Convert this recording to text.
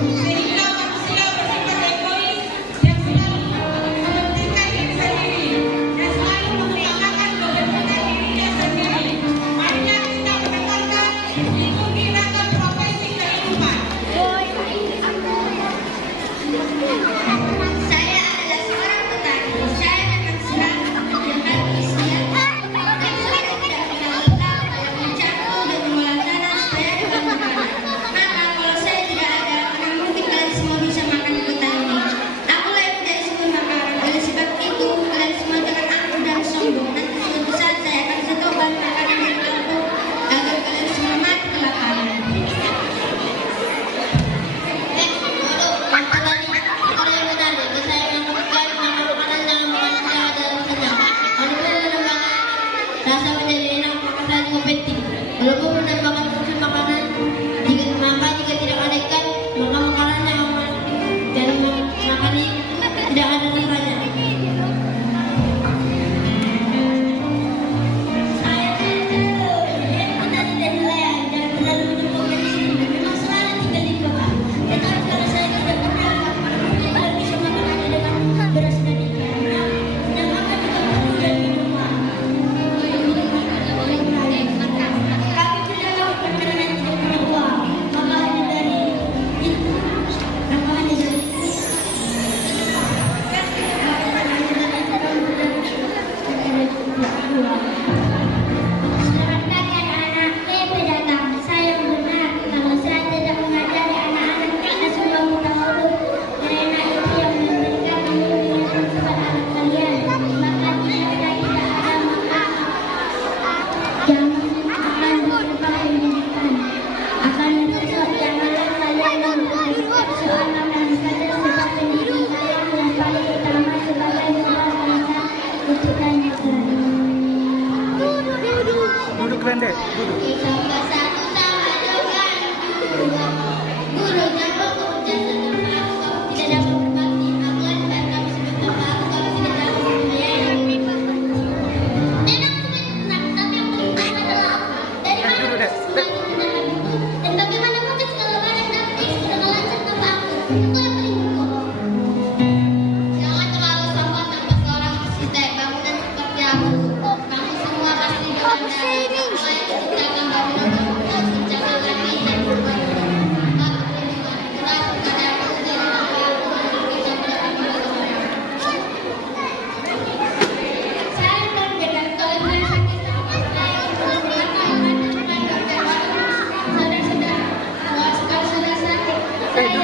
Sehingga manusia bersifat egois yang selalu mementingkan diri sendiri dan selalu mengutamakan kepentingan dirinya sendiri. Marilah kita menekankan lingkungi ragam profesi kehidupan. Saya adalah seorang petani. Saya akan senang dengan isian dan saya tidak kenal lelah dalam mencatu dan mengolah tanah supaya dapat makanan. Maka kalau saya tidak ada, mana mungkin kalian semua bisa makan di petani. Akulah yang tidak disebut makanan. Oleh sebab itu, kalian semua jangan angkuh dan sombong. Nanti suatu saat saya akan setorkan makanan yang angkuh agar kalian semua mati kelaparan. Rasa menjadi enak maka saya juga penting. Walaupun menambahkan fungsi makanan, jika tidak ada ikan, maka makanannya aman dan makannya tidak ada rasanya. Saya tahu yang petani dan nelayan dan terlalu menyumbangkan diri memang selalu tinggal di kota. Tetapi kalau saya tidak berdagang, tidak bisa makan hanya dengan beras dan ikan. Dan makan juga perlu dan minuman. Kami tidak lakukan karena tidak punya uang. Maka hanya dari itu. Selamat pagi anak-anak. Saya pedagang. Saya benar kalau saya tidak mengajari anak-anak kita semua mudah huruf. Karena itu yang memberikan bimbingan kepada anak kalian. Maka jika tidak ada maka jangan akan berubah pendidikan. Akan besok janganlah kalian memberikan soalan dan saja sebab pendidikan yang paling utama sebagai modal bangsa untuk dan negara. Duduk Rende, duduk. Kita bersatu sama dengan guru. Guru jangan bekerja setelah kamu tidak dapat berbakti. Aku dan kamu sebagai aku kamu tidak dapat membiayai. Dan aku senang, tapi yang paling penting adalah dari mana sesuatu kenangan itu dan bagaimana mungkin segala barang nanti dengan lancar tanpa aku. Itu yang paling pokok. Jangan terlalu sombong tanpa seorang arsitek bangunan seperti aku. Kamu semua pasti bangga. Mulai menciptakan bangunan sejak lagi dan berbangun. Maka perlindungan kita kepada aku sendiri maka aku akan kita berbangun. Saya akan dengan kalian sakit sama saya terus mengatakan saudara-saudara, kalau sudah sakit, saya